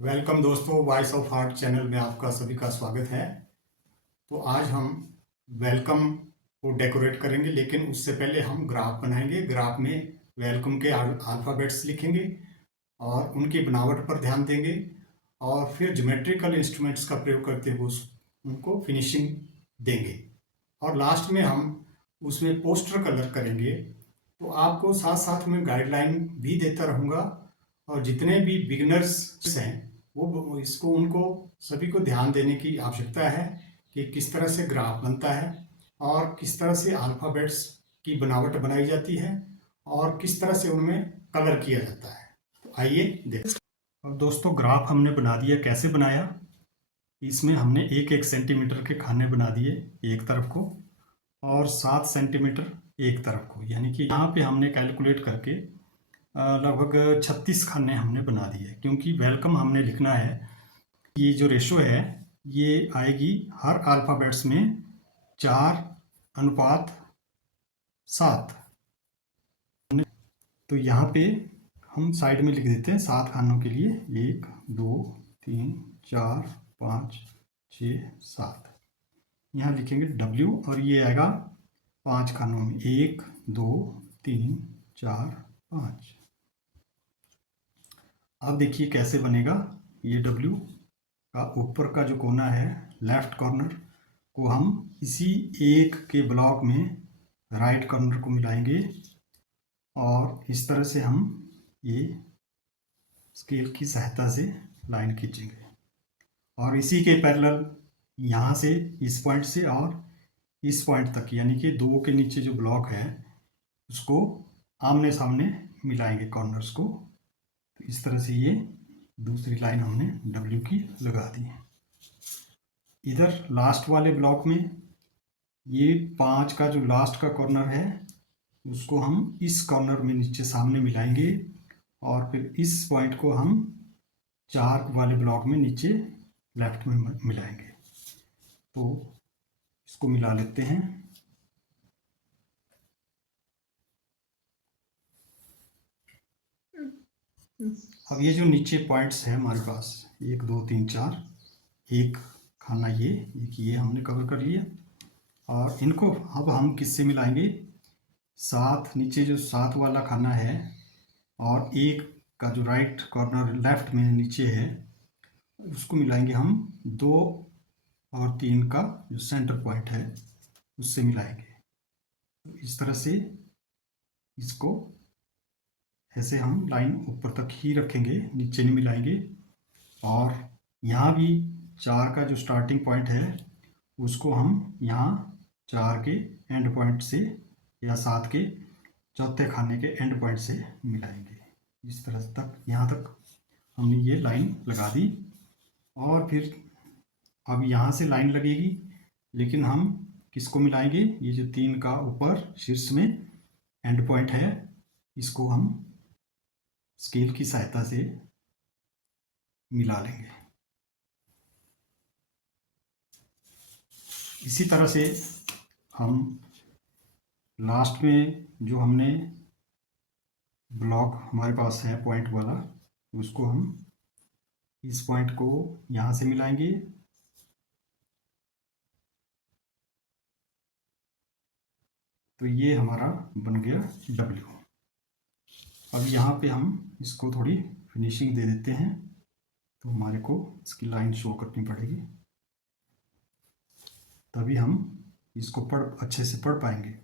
Welcome दोस्तों, voice of heart channel में आपका सभी का स्वागत है। तो आज हम वेलकम को डेकोरेट करेंगे, लेकिन उससे पहले हम ग्राफ बनाएंगे। ग्राफ में वेलकम के अल्फ़ाबेट्स लिखेंगे और उनकी बनावट पर ध्यान देंगे और फिर ज्योमेट्रिकल इंस्ट्रूमेंट्स का प्रयोग करते हुए उनको फिनिशिंग देंगे। और लास्ट में हम उसमें पोस्टर कलर करेंगे। तो आपको साथ साथ में गाइडलाइन भी देता रहूँगा और जितने भी बिगिनर्स हैं वो इसको उनको सभी को ध्यान देने की आवश्यकता है कि किस तरह से ग्राफ बनता है और किस तरह से अल्फ़ाबेट्स की बनावट बनाई जाती है और किस तरह से उनमें कलर किया जाता है। तो आइए देखते हैं। अब दोस्तों, ग्राफ हमने बना दिया। कैसे बनाया? इसमें हमने एक एक सेंटीमीटर के खाने बना दिए एक तरफ को और 7 सेंटीमीटर एक तरफ को, यानी कि यहाँ पे हमने कैलकुलेट करके लगभग 36 खाने हमने बना दिए। क्योंकि वेलकम हमने लिखना है, ये जो रेशो है ये आएगी हर अल्फ़ाबेट्स में 4:7। तो यहाँ पे हम साइड में लिख देते हैं 7 खानों के लिए, 1 2 3 4 5 6 7। यहाँ लिखेंगे W और ये आएगा 5 खानों में, 1 2 3 4 5। अब देखिए कैसे बनेगा। ये W का ऊपर का जो कोना है, लेफ्ट कॉर्नर को हम इसी एक के ब्लॉक में राइट कॉर्नर को मिलाएंगे और इस तरह से हम ये स्केल की सहायता से लाइन खींचेंगे और इसी के पैरेलल यहाँ से इस पॉइंट से और इस पॉइंट तक, यानी कि 2 के नीचे जो ब्लॉक है उसको आमने सामने मिलाएंगे कॉर्नर्स को। तो इस तरह से ये दूसरी लाइन हमने W की लगा दी है। इधर लास्ट वाले ब्लॉक में ये 5 का जो लास्ट का कॉर्नर है उसको हम इस कॉर्नर में नीचे सामने मिलाएंगे और फिर इस पॉइंट को हम 4 वाले ब्लॉक में नीचे लेफ्ट में मिलाएंगे। तो इसको मिला लेते हैं। अब ये जो नीचे पॉइंट्स हैं हमारे पास 1 2 3 4, एक खाना ये हमने कवर कर लिया और इनको अब हम किससे मिलाएंगे? 7, नीचे जो 7 वाला खाना है और एक का जो राइट कॉर्नर लेफ्ट में नीचे है उसको मिलाएंगे हम 2 और 3 का जो सेंटर पॉइंट है उससे मिलाएंगे। तो इस तरह से इसको ऐसे हम लाइन ऊपर तक ही रखेंगे, नीचे नहीं मिलाएंगे। और यहाँ भी 4 का जो स्टार्टिंग पॉइंट है उसको हम यहाँ 4 के एंड पॉइंट से या 7 के चौथे खाने के एंड पॉइंट से मिलाएंगे। इस तरह तक, यहाँ तक हमने ये लाइन लगा दी। और फिर अब यहाँ से लाइन लगेगी, लेकिन हम किसको मिलाएंगे? ये जो 3 का ऊपर शीर्ष में एंड पॉइंट है इसको हम स्केल की सहायता से मिला लेंगे। इसी तरह से हम लास्ट में जो हमने ब्लॉक हमारे पास है पॉइंट वाला, उसको हम इस पॉइंट को यहाँ से मिलाएंगे तो ये हमारा बन गया W। अब यहाँ पे हम इसको थोड़ी फिनिशिंग दे देते हैं, तो हमारे को इसकी लाइन शो करनी पड़ेगी, तभी हम इसको अच्छे से पढ़ पाएंगे।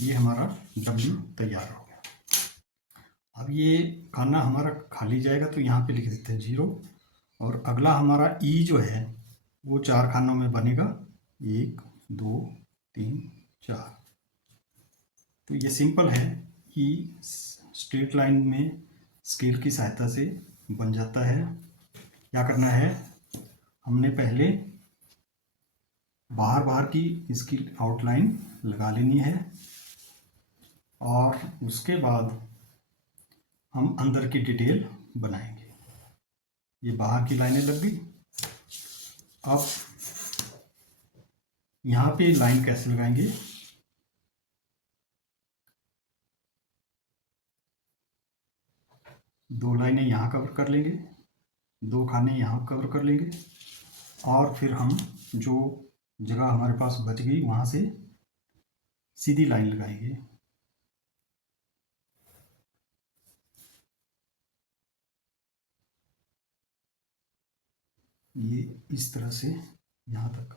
ये हमारा W तैयार हो गया। अब ये खाना हमारा खाली जाएगा तो यहाँ पे लिख देते हैं 0 और अगला हमारा E जो है वो 4 खानों में बनेगा, 1 2 3 4। तो ये सिंपल है कि स्ट्रेट लाइन में स्केल की सहायता से बन जाता है। क्या करना है, हमने पहले बाहर बाहर की इसकी आउटलाइन लगा लेनी है और उसके बाद हम अंदर की डिटेल बनाएंगे। ये बाहर की लाइनें लग गई। अब यहाँ पे लाइन कैसे लगाएंगे? 2 लाइनें यहाँ कवर कर लेंगे, 2 खाने यहाँ कवर कर लेंगे और फिर हम जो जगह हमारे पास बच गई वहाँ से सीधी लाइन लगाएंगे। ये इस तरह से यहाँ तक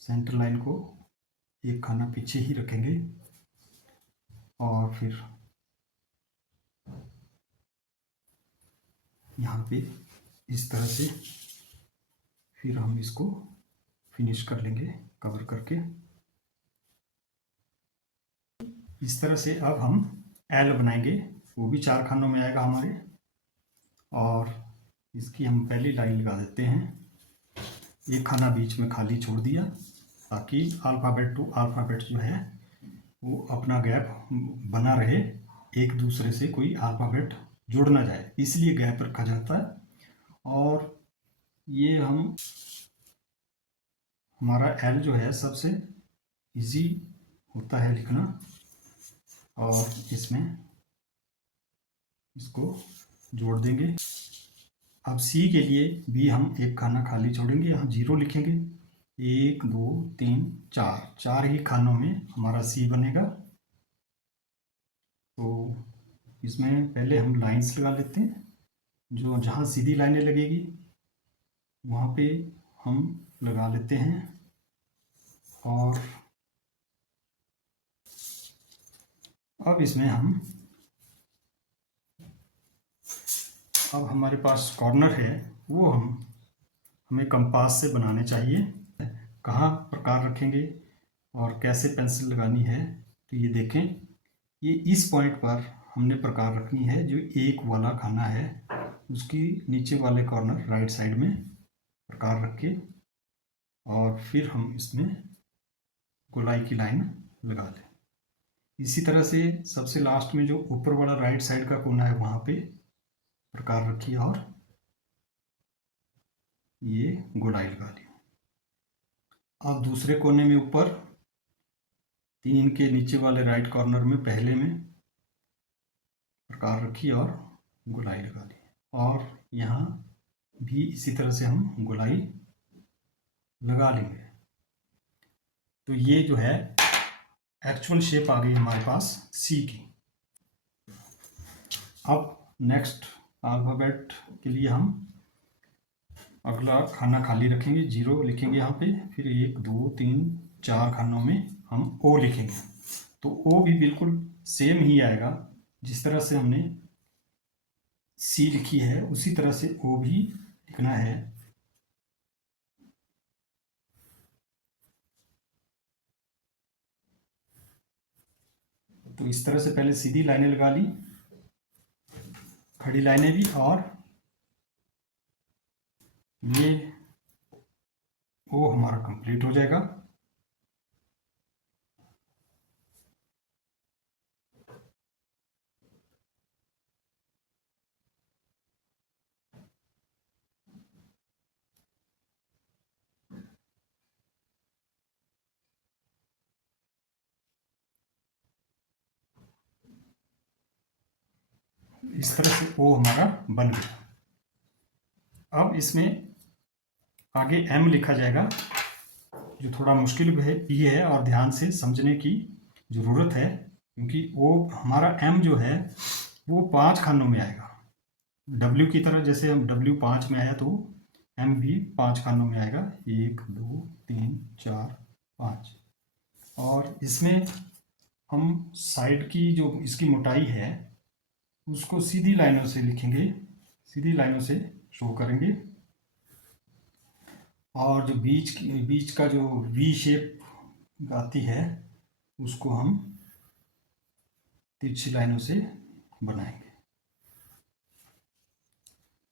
सेंटर लाइन को एक खाना पीछे ही रखेंगे और फिर यहाँ पे इस तरह से फिर हम इसको फिनिश कर लेंगे कवर करके। इस तरह से अब हम एल बनाएंगे, वो भी 4 खानों में आएगा हमारे। और इसकी हम पहली लाइन लगा देते हैं, एक खाना बीच में खाली छोड़ दिया ताकि अल्फ़ाबेट टू अल्फ़ाबेट जो है वो अपना गैप बना रहे, एक दूसरे से कोई अल्फ़ाबेट जुड़ ना जाए, इसलिए गैप रखा जाता है। और ये हमारा एल जो है सबसे इजी होता है लिखना, और इसमें इसको जोड़ देंगे। अब सी के लिए भी हम एक खाना खाली छोड़ेंगे, यहाँ 0 लिखेंगे। 1 2 3 4 ही खानों में हमारा सी बनेगा। तो इसमें पहले हम लाइंस लगा लेते हैं, जो जहाँ सीधी लाइनें लगेगी वहाँ पे हम लगा लेते हैं। और अब इसमें अब हमारे पास कॉर्नर है, वो हमें कंपास से बनाने चाहिए। कहाँ प्रकार रखेंगे और कैसे पेंसिल लगानी है, तो ये देखें, ये इस पॉइंट पर हमने प्रकार रखनी है। जो एक वाला खाना है उसकी नीचे वाले कॉर्नर राइट साइड में प्रकार रख के और फिर हम इसमें गोलाई की लाइन लगा लें। इसी तरह से सबसे लास्ट में जो ऊपर वाला राइट साइड का कोना है वहाँ पे प्रकार रखिए और ये गोलाई लगा ली। अब दूसरे कोने में ऊपर 3 के नीचे वाले राइट कॉर्नर में पहले में प्रकार रखी और गोलाई लगा ली। और यहाँ भी इसी तरह से हम गोलाई लगा लेंगे। तो ये जो है एक्चुअल शेप आ गई हमारे पास सी की। अब नेक्स्ट अल्फ़ाबेट के लिए हम अगला खाना खाली रखेंगे, 0 लिखेंगे यहाँ पे, फिर 1 2 3 4 खानों में हम ओ लिखेंगे। तो ओ भी बिल्कुल सेम ही आएगा, जिस तरह से हमने सी लिखी है उसी तरह से ओ भी लिखना है। तो इस तरह से पहले सीधी लाइनें लगा ली, खड़ी लाइनें भी, और ये ओ हमारा कंप्लीट हो जाएगा। इस तरह से ओ हमारा बन गया। अब इसमें आगे एम लिखा जाएगा, जो थोड़ा मुश्किल भी है और ध्यान से समझने की ज़रूरत है, क्योंकि वो हमारा एम जो है वो 5 खानों में आएगा। डब्ल्यू की तरह, जैसे हम डब्ल्यू 5 में आया तो एम भी 5 खानों में आएगा, 1 2 3 4 5। और इसमें हम साइड की जो इसकी मोटाई है उसको सीधी लाइनों से लिखेंगे, सीधी लाइनों से शो करेंगे। और जो बीच का जो वी शेप आती है उसको हम तिरछी लाइनों से बनाएंगे।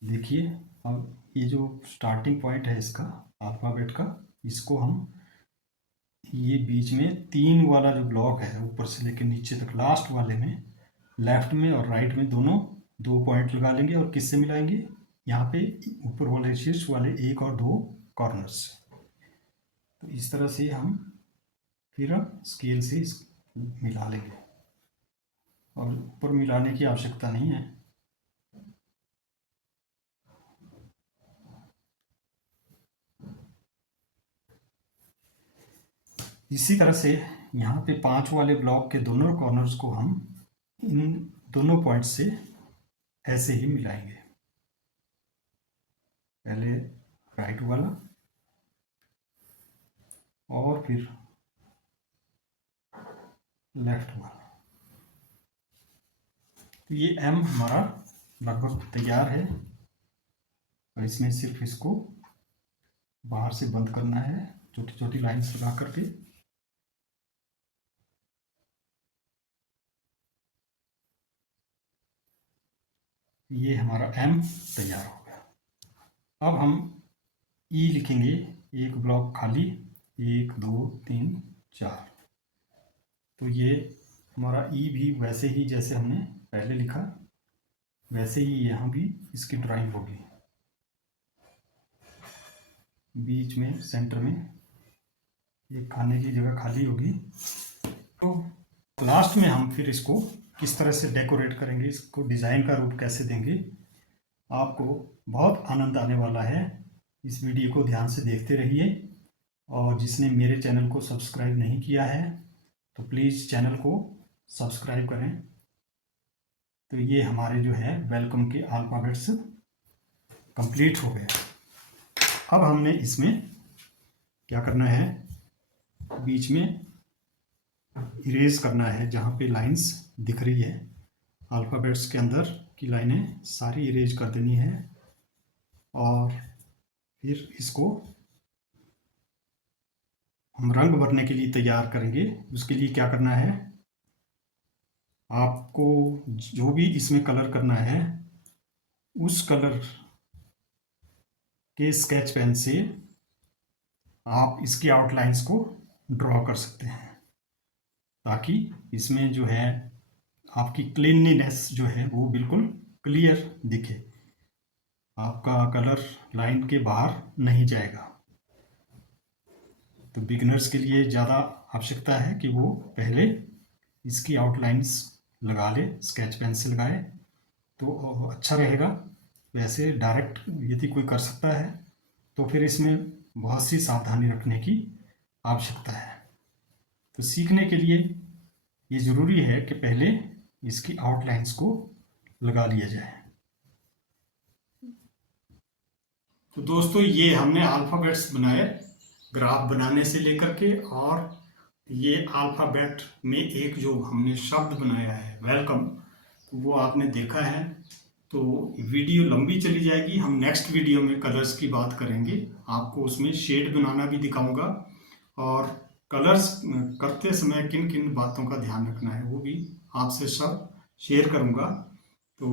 देखिए, अब ये जो स्टार्टिंग पॉइंट है इसका अल्फ़ाबेट का, इसको हम ये बीच में 3 वाला जो ब्लॉक है ऊपर से लेकर नीचे तक, लास्ट वाले में लेफ्ट में और राइट में दोनों 2 पॉइंट लगा लेंगे। और किससे मिलाएंगे, यहाँ पे ऊपर वाले शीर्ष वाले 1 और 2 कॉर्नर्स। तो इस तरह से हम फिर स्केल से मिला लेंगे, और ऊपर मिलाने की आवश्यकता नहीं है। इसी तरह से यहाँ पे 5 वाले ब्लॉक के दोनों कॉर्नर्स को हम इन दोनों पॉइंट से ऐसे ही मिलाएंगे। पहले राइट वाला और फिर लेफ्ट वाला। तो ये एम हमारा लगभग तैयार है और इसमें सिर्फ इसको बाहर से बंद करना है छोटी छोटी लाइंस लगा करके। ये हमारा एम तैयार हो गया। अब हम ई लिखेंगे, एक ब्लॉक खाली, 1 2 3 4। तो ये हमारा ई भी वैसे ही जैसे हमने पहले लिखा वैसे ही यहाँ भी इसकी ड्राइंग होगी। बीच में सेंटर में एक खाने की जगह खाली होगी। तो लास्ट में हम फिर इसको किस तरह से डेकोरेट करेंगे, इसको डिज़ाइन का रूप कैसे देंगे, आपको बहुत आनंद आने वाला है। इस वीडियो को ध्यान से देखते रहिए और जिसने मेरे चैनल को सब्सक्राइब नहीं किया है तो प्लीज़ चैनल को सब्सक्राइब करें। तो ये हमारे जो है वेलकम के अल्फ़ाबेट्स कंप्लीट हो गए। अब हमने इसमें क्या करना है, बीच में इरेज करना है जहाँ पे लाइंस दिख रही है। अल्फ़ाबेट्स के अंदर की लाइनें सारी इरेज कर देनी है और फिर इसको हम रंग भरने के लिए तैयार करेंगे। उसके लिए क्या करना है, आपको जो भी इसमें कलर करना है उस कलर के स्केच पेन से आप इसकी आउटलाइंस को ड्रॉ कर सकते हैं ताकि इसमें जो है आपकी क्लीनलीनेस जो है वो बिल्कुल क्लियर दिखे, आपका कलर लाइन के बाहर नहीं जाएगा। तो बिगिनर्स के लिए ज़्यादा आवश्यकता है कि वो पहले इसकी आउटलाइंस लगा ले, स्केच पेन से लगाए तो अच्छा रहेगा। वैसे डायरेक्ट यदि कोई कर सकता है तो फिर इसमें बहुत सी सावधानी रखने की आवश्यकता है। तो सीखने के लिए ये ज़रूरी है कि पहले इसकी आउटलाइंस को लगा लिया जाए। तो दोस्तों ये हमने अल्फ़ाबेट्स बनाए ग्राफ बनाने से लेकर के, और ये अल्फ़ाबेट में एक जो हमने शब्द बनाया है वेलकम, तो वो आपने देखा है। तो वीडियो लंबी चली जाएगी, हम नेक्स्ट वीडियो में कलर्स की बात करेंगे, आपको उसमें शेड बनाना भी दिखाऊंगा और कलर्स करते समय किन किन बातों का ध्यान रखना है वो भी आपसे सब शेयर करूंगा। तो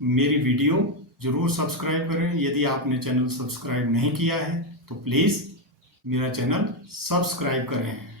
मेरी वीडियो ज़रूर सब्सक्राइब करें। यदि आपने चैनल सब्सक्राइब नहीं किया है तो प्लीज़ मेरा चैनल सब्सक्राइब करें।